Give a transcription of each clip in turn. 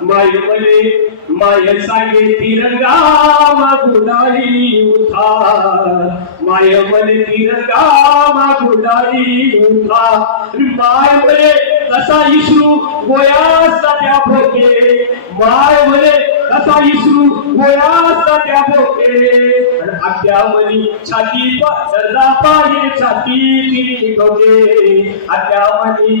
مایومنے مایسا کے تیرنگا ماں گھڑائی اٹھا۔ مایمن تیرنگا ماں گھڑائی اٹھا۔ مایمنے کسا یسرو گویا ستیا بھوکے مایمنے کسا یسرو گویا ستیا بھوکے آتیا منی چھاتی پا سرزا پاہی چھاتی تیری بھوکے آتیا منی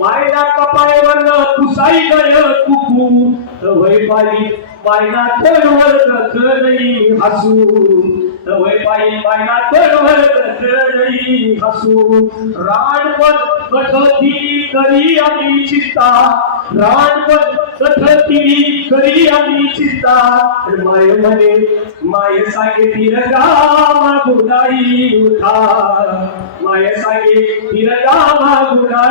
मायना कपायवर पुसाई गय कुकू तवय बाई मायना तळवर रखरई हसू. तवय बाई मायना तळवर रखरई हसू. राणपत कथती करी आम्ही चिंता. राणपत कथती करी आम्ही चिंता. माय म्हणे माय सागे तिरंगा मागुनाई उठा. माय सांगे तिरंगा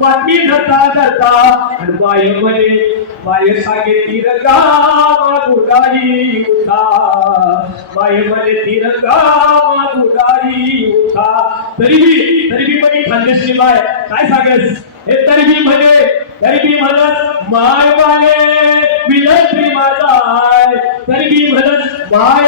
बातमी धरता धरता बाय म्हणे बाय सागे तिरगा मागुडारी उठा. बाय म्हणे तिरगा मागुडारी उठा. तरीही तरीही पण खानदेशी बाय काय सांगेस? हे तरीही म्हणे तरीही म्हणत माय वाले. تلا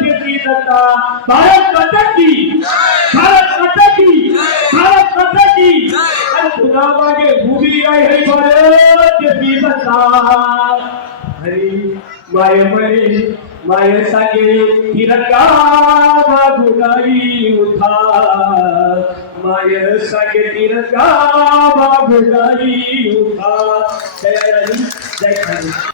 جی ستا بھارت کی my maya mari maya sage tiraka bhagunai utha maya sage tiraka bhagunai utha jai hari jai hari